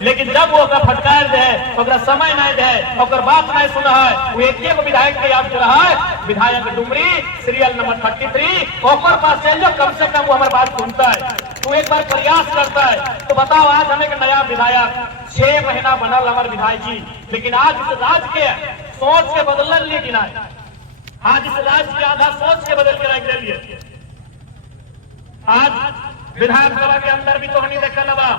लेकिन जब वो फटकार दे, समय नहीं दे, बात नहीं सुना है, वो एक विधायक के याद रहा है, विधायक डुमरी सीरियल नंबर 33, ओकर पास चल जाओ, कम से कम वो हमारी बात सुनता है, तू एक बार प्रयास करता है। तो बताओ, आज हमें एक नया विधायक 6 महीना बनल हमारे विधायक जी, लेकिन आज इस राज्य के सोच के बदलन लिए कि नहीं, आज इस राज्य के आधा सोच के बदल के रख लिए। आज विधानसभा के अंदर भी तो नहीं देखा लगा,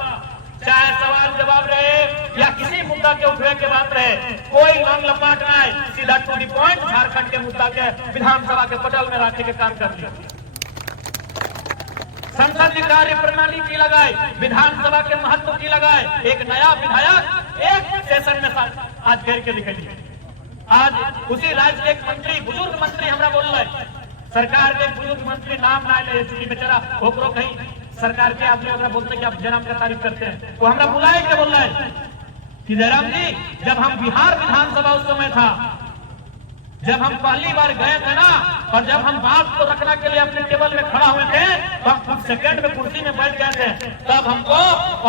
चाहे सवाल जवाब रहे या किसी मुद्दा के उठने के बात रहे, कोई लंग लपाट नहीं, सीधा टू दी पॉइंट झारखंड के मुद्दा के विधानसभा के पटल में रखने के काम कर लिया। संसद की कार्य प्रणाली की लगाए, विधानसभा के महत्व की लगाए, एक नया विधायक एक सेशन में आज घेर के दिखाई। आज उसी राज्य के एक मंत्री, बुजुर्ग मंत्री हमरा बोल रहे, सरकार के बुजुर्ग मंत्री नाम ना ले, चूंकि बेचारा ओकरो कहीं सरकार के आदमी वगैरह बोलते हैं कि आप जयराम का तारीफ करते हैं, वो हमरा बुलाए के बोल रहे हैं कि जयराम जी, जब हम बिहार विधानसभा उस समय था, जब हम पहली बार गए थे ना, और जब हम बात को रखने के लिए अपने टेबल में खड़ा हुए थे, तो हम कुछ सेकंड में कुर्सी में बैठ गए थे, तब हमको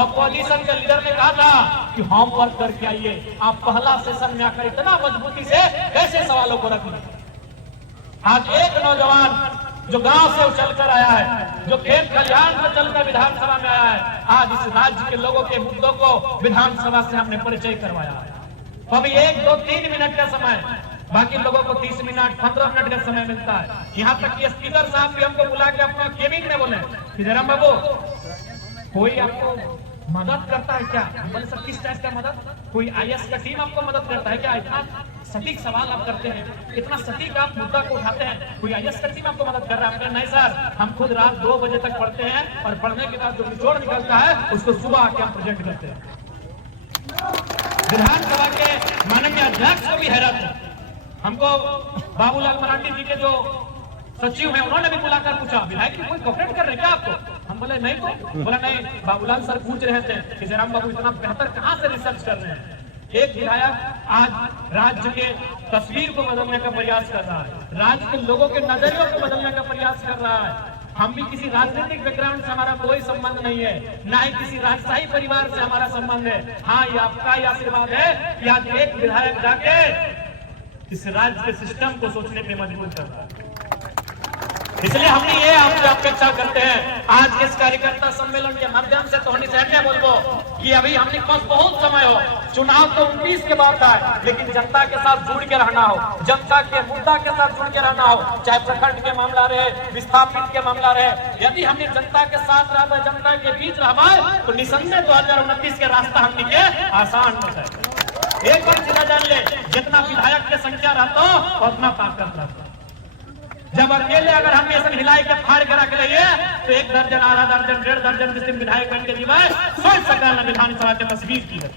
अपोजिशन के लीडर ने कहा था कि हम वर्क करके आइए, आप पहला सेशन में आकर इतना मजबूती से कैसे सवालों को रख लें। आज एक नौजवान जो गांव से उछलकर आया है, जो खेत खलिहान से चलकर विधानसभा में आया है, आज इस राज्य के लोगों के मुद्दों को विधानसभा से हमने परिचय करवाया है। अभी 1, 2, 3 मिनट का समय, बाकी लोगों को 30 मिनट 15 मिनट का समय मिलता है। यहाँ तक कि स्पीकर साहब भी हमको बुला के अपना केबिन में बोले कि जयराम बाबू, कोई आपको मदद करता है क्या? बोले सर, किस टाइप का मदद? कोई IAS का टीम आपको मदद करता है क्या? इतना सटीक सवाल आप करते हैं, इतना सटीक आप मुद्दा को उठाते हैं, कोई IAS का टीम आपको मदद कर रहा है? नहीं सर, हम खुद रात 2 बजे तक पढ़ते हैं, और पढ़ने के बाद जो निचोड़ निकलता है उसको सुबह आके हम प्रेजेंट करते हैं। विधानसभा के माननीय अध्यक्ष को भी हैरत है। हमको बाबूलाल मरांडी जी के जो सचिव हैं, उन्होंने भी बुलाकर पूछा, विधायक जी कोई कॉपरेट कर रहे हैं क्या आपको? हम बोले नहीं, तो बोला नहीं, बाबूलाल सर पूछ रहे थे कि जयराम बाबू इतना बेहतर कहां से रिसर्च कर रहे हैं। एक विधायक आज राज्य के तस्वीर को बदलने का प्रयास कर रहा है, राज्य के लोगों के नजरियों को बदलने का प्रयास कर रहा है। हम भी किसी राजनीतिक बैकग्राउंड से हमारा कोई संबंध नहीं है, ना ही किसी राजशाही परिवार से हमारा संबंध है। हाँ, ये आपका ही आशीर्वाद है कि आज एक विधायक जाके इस राज्य के सिस्टम को सोचने पे मजबूर कर रहा है। इसलिए हमने ये आपसे अपेक्षा करते हैं, आज के इस कार्यकर्ता सम्मेलन के माध्यम से तो हमने सहने बोलबो कि अभी हमने पास बहुत समय हो, चुनाव तो 29 के बाद है, लेकिन जनता के साथ जुड़ के रहना हो, जनता के मुद्दा के साथ जुड़ के रहना हो, चाहे प्रखंड के मामला रहे, विस्थापित के मामला रहे। यदि हमने जनता के साथ रहा, जनता के बीच रहा, तो निसंदेह 2029 के रास्ता हमने के आसान हो जाए। एक बार सीधा जान ले, जितना विधायक की संख्या रहता हो उतना ताकत रहता। जब अकेले अगर हम ये सब हिलाई के फाड़ के रख रही है, तो 1 दर्जन, आधा दर्जन, 1.5 दर्जन जिस दिन विधायक बन के जीवाए, सोच सका न विधानसभा के तस्वीर की है।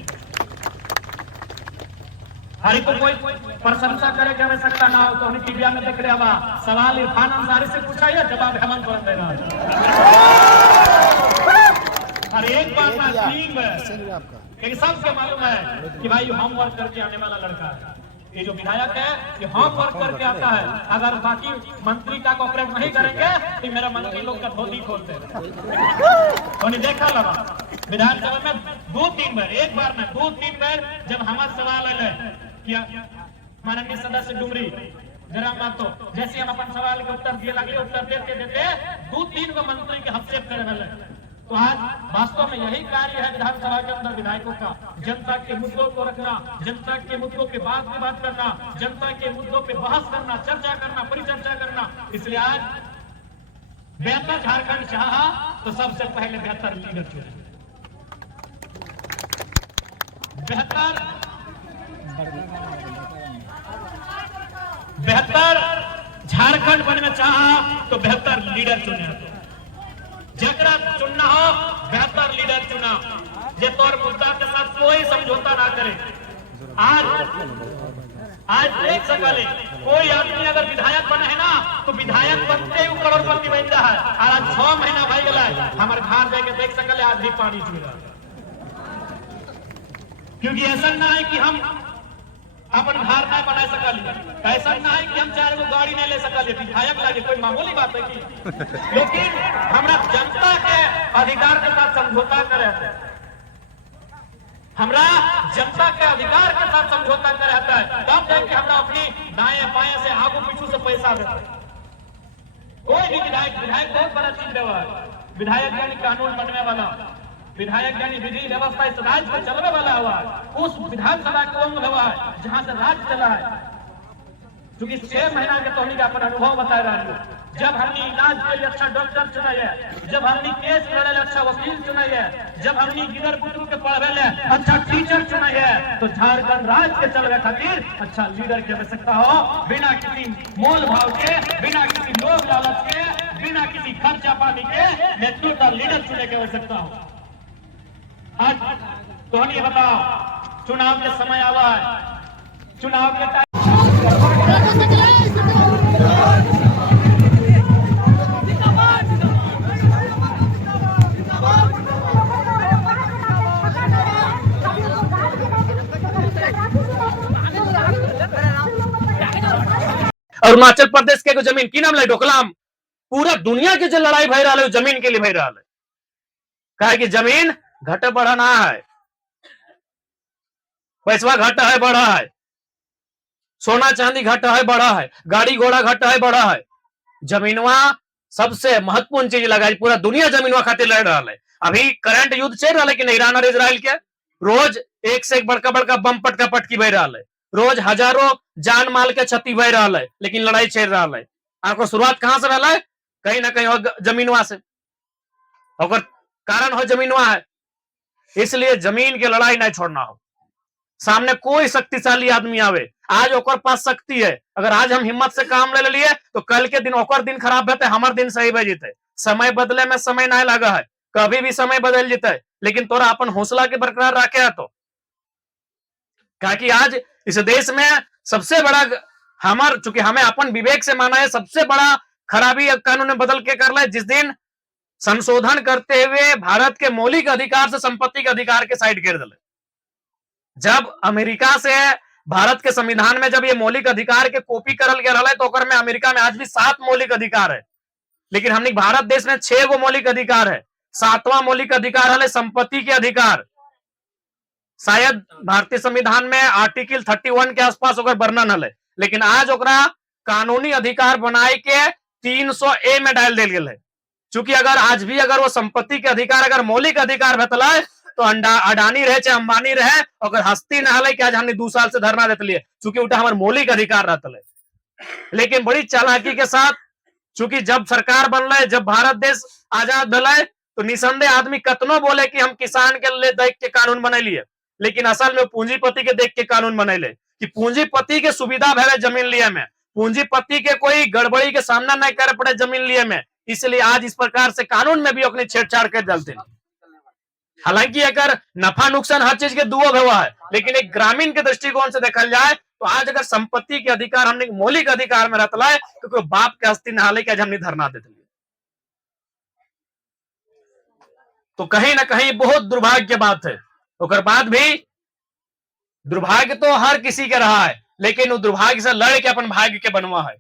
हरी को कोई प्रशंसा करे के आवश्यकता ना हो, तो हमें टीविया में देख रहे हवा, सवाल इरफान अंसारी से पूछा है, जवाब हेमंत सोरेन दे रहा है। और एक बात टीम है, सबसे मालूम है कि भाई हम वर्क करके आने वाला लड़का है, ये जो विधायक है ये हम वर्क करके आता है। अगर बाकी मंत्री का कोऑपरेट नहीं करेंगे तो मेरा मंत्री लोग का धोती खोलते हैं। तो देखा लगा विधानसभा में 2-3 बार, एक बार में 2-3 बार जब हमारा सवाल आए किया, माननीय सदस्य डुमरी जरा मातो, जैसे हम अपन सवाल के उत्तर दिए लगे, उत्तर देते देते 2-3 को मंत्री के हस्तक्षेप करे लगे। तो आज वास्तव में यही कार्य है विधानसभा के अंदर विधायकों का, जनता के मुद्दों को रखना, जनता के मुद्दों पे बात करना, जनता के मुद्दों पे बहस करना, चर्चा करना, परिचर्चा करना। इसलिए आज बेहतर झारखंड चाहा तो सबसे पहले बेहतर लीडर चुने, बेहतर झारखंड बनना चाहा तो बेहतर लीडर चुने। जगरा चुनना हो, बेहतर लीडर चुना, जे तौर मुद्दा के साथ कोई समझौता ना करे। आज देख सकले कोई आदमी अगर विधायक बना है ना, तो विधायक बनते ही करोड़पति बन रहा है। और आज 6 महीना भाई गला हमारे घर जाके देख सकले आज भी पानी चुन रहा, क्योंकि ऐसा ना है कि हम अपन घर ना बना सकल, ऐसा ना है कि हम 4 गो गाड़ी नहीं ले सकल, विधायक लगे कोई मामूली बात है कि, लेकिन हमरा जनता के अधिकार के साथ समझौता करे। हमरा जनता के अधिकार के साथ समझौता कर रहता है, तब जाके हमरा अपनी दाएं बाएं से आगू पीछू से पैसा देता है। कोई भी विधायक बहुत बड़ा चीज है। विधायक यानी कानून बनने वाला, विधायक यानी विधि व्यवस्था इस राज्य को चलने वाला हुआ है। उस विधानसभा को अंग हुआ है जहां से राज्य चला है। क्योंकि 6 महीना के तोहनी का अपन अनुभव बता रहा है। जब हमने इलाज के लिए अच्छा डॉक्टर चुना है, जब हमने केस लड़े अच्छा वकील चुना है, जब हमने गिदर बुतरू के पढ़े ले अच्छा टीचर चुना है, तो झारखंड राज्य के चलने खातिर अच्छा लीडर की आवश्यकता हो। बिना किसी मोल भाव के, बिना किसी लोभ लालच के, बिना किसी खर्चा पानी के नेतृत्व लीडर चुने की आवश्यकता हो। आज तो हम ये बताओ, चुनाव के समय आवा है, चुनाव के टाइम अरुणाचल प्रदेश के जमीन की नाम डोकलाम पूरा दुनिया के जो लड़ाई भई रहा है जमीन के लिए भई रहा है। कहे कि जमीन घट बढ़ना है, पैसा घट है बढ़ा है, सोना चांदी घट है बढ़ा है, गाड़ी घोड़ा घट है बढ़ा है। जमीनवा सबसे महत्वपूर्ण चीज लगा, पूरा दुनिया जमीनवा खातिर लड़ रहा है। अभी करंट युद्ध चल रहा है कि ईरान और इजराइल के, रोज एक से एक बड़का बड़का बम पटका पटकी बह रहा है, रोज हजारों जान माल के क्षति बह रहा है, लेकिन लड़ाई चल रहा है। आपको शुरुआत कहां से रहा है? कहीं ना कहीं जमीनवा से, और कारण हो जमीनवा है। इसलिए जमीन की लड़ाई नहीं छोड़ना हो। सामने कोई शक्तिशाली आदमी आवे, आज ओकर पास शक्ति है, अगर आज हम हिम्मत से काम ले लिए तो कल के दिन ओकर दिन खराब रहते, हमार दिन सही बह जीते। समय बदले में समय नहीं लगा है, कभी भी समय बदल जीते, लेकिन तोरा अपन हौसला के बरकरार रखे है। तो क्योंकि आज इस देश में सबसे बड़ा हमार, चूंकि हमें अपन विवेक से माना है, सबसे बड़ा खराबी कानून में बदल के कर ले जिस दिन संशोधन करते हुए भारत के मौलिक अधिकार से संपत्ति के अधिकार के साइड कर दिले। जब अमेरिका से भारत के संविधान में जब ये मौलिक अधिकार के कॉपी करल गया है, तो ओकर में अमेरिका में आज भी 7 मौलिक अधिकार है, लेकिन हमने भारत देश में 6 गो मौलिक अधिकार है। 7वां मौलिक अधिकार है संपत्ति के अधिकार। शायद भारतीय संविधान में आर्टिकल 31 के आसपास ओकर वर्णन है, लेकिन आज ओकरा कानूनी अधिकार बनाए के 300A में डाल दिल गया है। चूंकि अगर आज भी अगर वो संपत्ति के अधिकार अगर मौलिक अधिकार भेटला तो अडानी रहे चाहे अंबानी रहे, अगर हस्ती न हले कि आज हमने 2 साल से धरना देते लिए, चूंकि उठा हमारे मौलिक अधिकार रहते है। लेकिन बड़ी चालाकी के साथ, चूंकि जब सरकार बनल, जब भारत देश आजाद भले, तो निसंदेह आदमी कतनो बोले कि हम किसान के लिए देख के कानून बनैलिए, लेकिन असल में पूंजीपति के देख के कानून बनैले कि पूंजीपति के सुविधा भले जमीन लिए में, पूंजीपति के कोई गड़बड़ी के सामना नहीं करे पड़े जमीन लिए में। इसलिए आज इस प्रकार से कानून में भी अपनी छेड़छाड़ कर डालते हैं। हालांकि अगर नफा नुकसान हर चीज के दुओ हुआ है, लेकिन एक ग्रामीण के दृष्टिकोण से देखा जाए तो आज अगर संपत्ति के अधिकार हमने मौलिक अधिकार में रहता है तो कोई बाप के हस्ती नहाले के आज हमने धरना देते। तो कहीं ना कहीं बहुत दुर्भाग्य की बात है। और बाद भी दुर्भाग्य तो हर किसी के रहा है, लेकिन वो दुर्भाग्य से लड़ के अपन भाग्य के बनवा है।